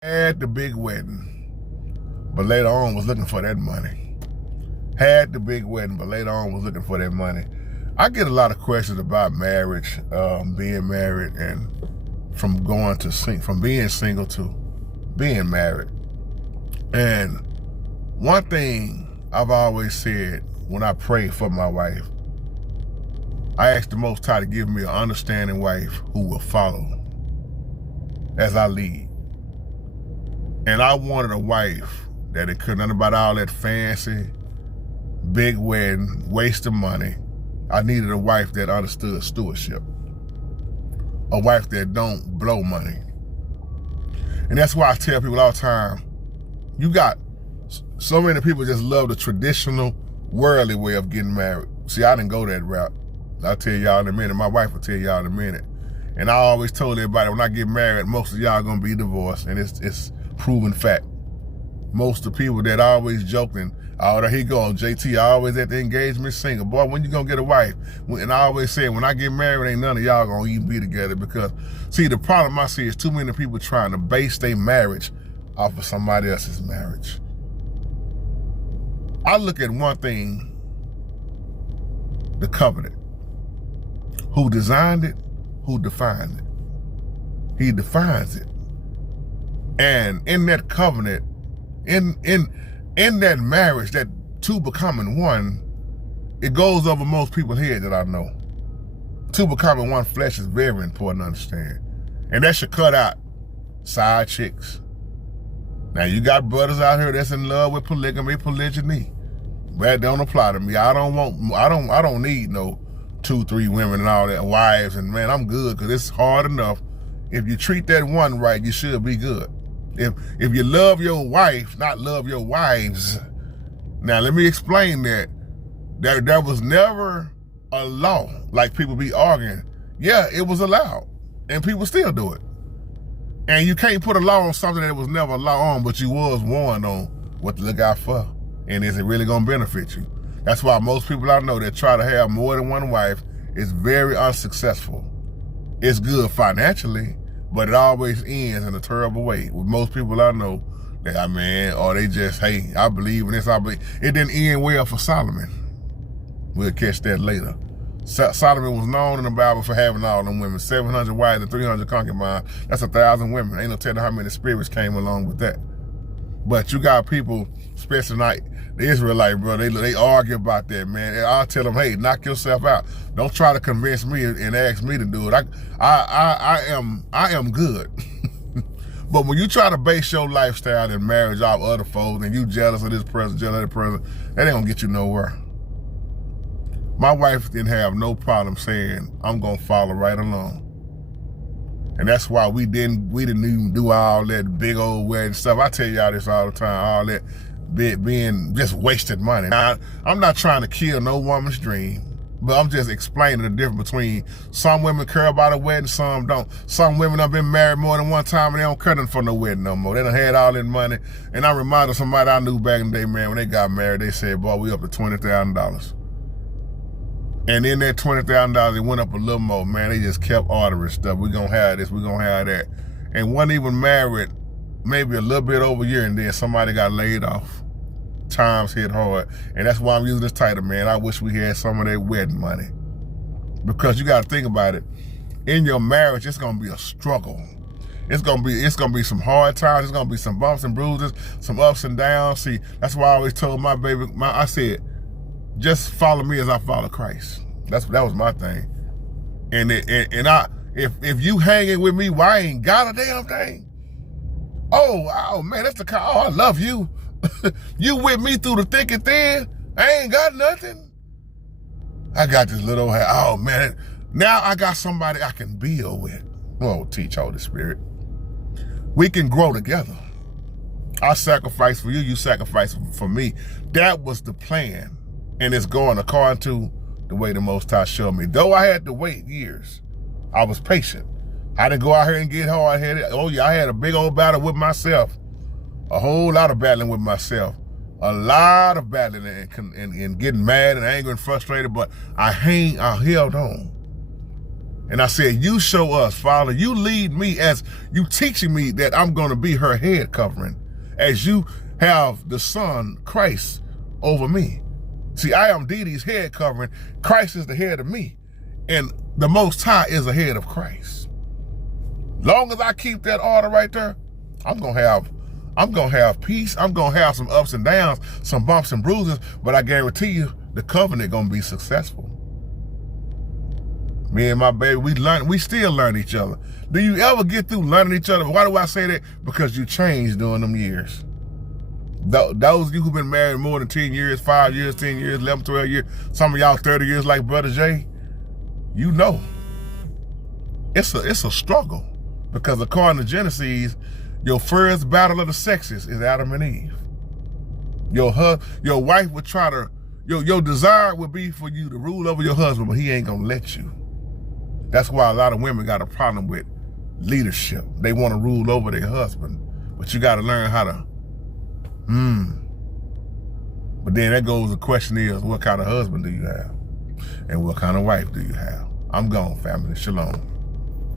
Had the big wedding, but later on was looking for that money. Had the big wedding, but later on was looking for that money. I get a lot of questions about marriage, being married, and from being single to being married. And one thing I've always said when I pray for my wife, I ask the Most High to give me an understanding wife who will follow as I lead. And I wanted a wife that it couldn't about all that fancy, big wedding, waste of money. I needed a wife that understood stewardship. A wife that don't blow money. And that's why I tell people all the time, you got so many people just love the traditional, worldly way of getting married. See, I didn't go that route. I'll tell y'all in a minute. My wife will tell y'all in a minute. And I always told everybody, when I get married, most of y'all gonna be divorced. And it's proven fact. Most of the people that always joking, oh, there he go, JT, always at the engagement single. Boy, when you gonna get a wife? And I always say, when I get married, ain't none of y'all gonna even be together, because, see, the problem I see is too many people trying to base their marriage off of somebody else's marriage. I look at one thing, the covenant. Who designed it? Who defined it? He defines it. And in that covenant, in that marriage, that two becoming one, it goes over most people's head that I know. Two becoming one flesh is very important to understand. And that should cut out side chicks. Now, you got brothers out here that's in love with polygamy, polygyny. That don't apply to me. I don't need no 2-3 women and all that, wives, and man, I'm good, because it's hard enough. If you treat that one right, you should be good. If you love your wife, not love your wives. Now, let me explain that. There was never a law, like people be arguing. Yeah, it was allowed, and people still do it. And you can't put a law on something that was never a law on, but you was warned on what to look out for. And is it really gonna benefit you? That's why most people I know that try to have more than one wife is very unsuccessful. It's good financially, but it always ends in a terrible way. With most people I know, or they just, hey, I believe in this, I believe. It didn't end well for Solomon. We'll catch that later. Solomon was known in the Bible for having all them women, 700 wives and 300 concubines. That's 1,000 women. Ain't no telling how many spirits came along with that. But you got people, especially like the Israelite, bro, they argue about that, man. And I'll tell them, hey, knock yourself out. Don't try to convince me and ask me to do it. I am good. But when you try to base your lifestyle and marriage off other folks, and you jealous of this person, jealous of that person, that ain't gonna get you nowhere. My wife didn't have no problem saying, I'm gonna follow right along. And that's why we didn't even do all that big old wedding stuff. I tell y'all this all the time, all that being just wasted money. Now, I'm not trying to kill no woman's dream, but I'm just explaining the difference between some women care about a wedding, some don't. Some women have been married more than one time and they don't care nothing for no wedding no more. They done had all that money. And I reminded somebody I knew back in the day, man, when they got married, they said, boy, we up to $20,000. And in that $20,000, it went up a little more, man. They just kept ordering stuff. We're going to have this, we're going to have that. And wasn't even married maybe a little bit over a year, and then somebody got laid off. Times hit hard. And that's why I'm using this title, man. I wish we had some of that wedding money. Because you got to think about it. In your marriage, it's going to be a struggle. It's gonna be some hard times. It's going to be some bumps and bruises, some ups and downs. See, that's why I always told my baby, I said, just follow me as I follow Christ. That was my thing. And if you hanging with me, why I ain't got a damn thing? Oh man, that's the kind. Oh, I love you. You with me through the thick and thin. I ain't got nothing. I got this little. Oh man, now I got somebody I can build with. Oh, teach Holy Spirit. We can grow together. I sacrifice for you. You sacrifice for me. That was the plan. And it's going according to the way the Most High showed me. Though I had to wait years, I was patient. I didn't go out here and get hard-headed. Oh yeah, I had a big old battle with myself. A whole lot of battling with myself. A lot of battling and getting mad and angry and frustrated, but I held on. And I said, you show us, Father, you lead me as you teaching me that I'm going to be her head covering, as you have the Son, Christ, over me. See, I am Dee Dee's head covering. Christ is the head of me. And the Most High is the head of Christ. Long as I keep that order right there, I'm gonna have peace. I'm gonna have some ups and downs, some bumps and bruises, but I guarantee you the covenant gonna be successful. Me and my baby, we still learn each other. Do you ever get through learning each other? Why do I say that? Because you changed during them years. Those of you who've been married more than 10 years, 5 years, 10 years, 11, 12 years, some of y'all 30 years like Brother Jay, you know. It's a struggle. Because according to Genesis, your first battle of the sexes is Adam and Eve. Your wife would try to, your desire would be for you to rule over your husband, but he ain't gonna let you. That's why a lot of women got a problem with leadership. They want to rule over their husband, but you got to learn how to, But then that goes, the question is, what kind of husband do you have? And what kind of wife do you have? I'm gone, family. Shalom.